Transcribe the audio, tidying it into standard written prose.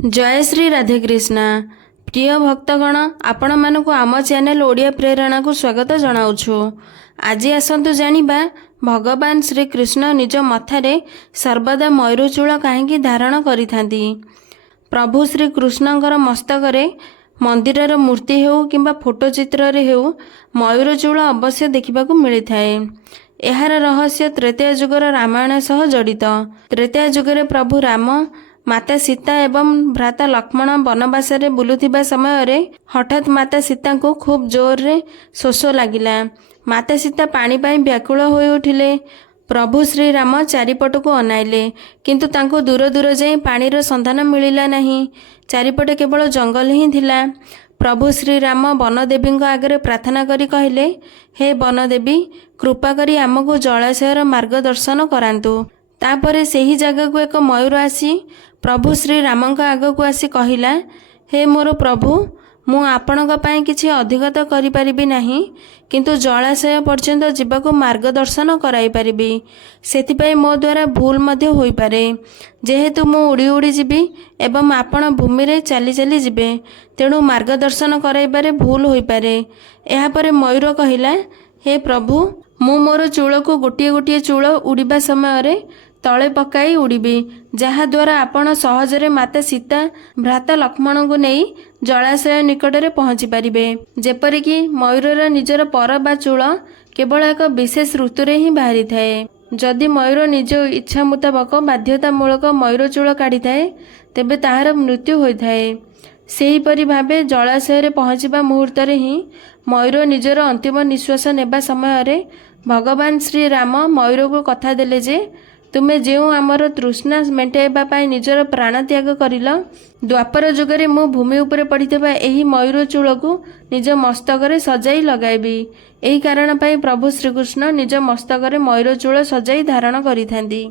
जय श्री राधेकृष्ण। प्रिय भक्तगण, आपण मानक आम चैनल ओडिया प्रेरणा को स्वागत जनाऊछु। आज आसतु जानिबा भगवान श्री कृष्ण निज मथारे सर्वदा मयूरचूल कहीं धारण करिथांती। प्रभु श्री कृष्णंकर मस्तकरे मंदिरर मूर्ति हेउ किंबा फोटो चित्र रे हेउ मयूरचूल अवश्य देखिबाकू मिलिथाए। एहार रहस्य त्रेता युगर रामायण सह जड़ित। त्रेता युगरे प्रभु राम, माता सीता एवं भ्राता लक्ष्मण वनवास रे बुलुथिबा समय रे हठात माता सीता को खूब जोर रे शोष लागिला। माता सीता पानी पाई व्याकुल होई उठिले। प्रभु श्री राम चारिपट को अनाइले, किंतु तांको दूर दूर जाई पानीर संधान मिलिला नहीं। चारिपटे केवल जंगल ही थिला। प्रभु श्री राम वनदेवी आगे प्रार्थना करी कहले, हे वनदेवी, कृपा करी आमको जलाशयर मार्गदर्शन करांतु। तापरे सेही जगह को एक मयूर आसी प्रभु श्री राम आगक आसी कहला, हे मोर प्रभु, मु आपणक पई किछि अधिक तो करि परिबि नाही, किंतु जलाशय पर्यंत जीवाको मार्गदर्शन कराई परिबि। सेथिपई मो द्वारा भूल मध्य होई पारे। जेहेतु मु उड़ी उड़ी जीबी एवं आपण भूमि रे चली चली जीबे, तेणु मार्गदर्शन कराइबारे भूल होई पारे। एहा परे मयूर कहिला, हे प्रभु, मु मोर चूल को गोटिए गोटिए चूल उड़ीबा समय रे तले पकाई उड़ीबी, जहा द्वारा आपण सहजरे माता सीता, भ्राता लक्ष्मण को नहीं जलाशय निकटरे पहुँची पारिबे। जेपरिक मयूरर निजर पर बा चूल केवल एक विशेष ऋतुरे ही बाहरी थाए। जदि मयूर निज इच्छा मुताबक बाध्यतामूलक मयूर चूल काढ़ी थाए, तेबे ताहार मृत्यु होइथाए। सेहीपरि भावे जलाशय पहुँचवा मुहूर्त ही मयूर निजर अंतिम निश्वास नेबा समय रे भगवान श्री राम मयूर को कथा देले जे, तुमे जो आमर तृष्णा मेटाइबा पाई निजर प्राण त्याग करिल, द्वापर युगरे मु भूमि उपरे पड़िथिबा एही मयूर चूल को निज मस्तकरे सजाई लगाइबी। एही कारण पाई प्रभु श्रीकृष्ण निज मस्तकरे मयूर चूल सजाई धारण करिथांती।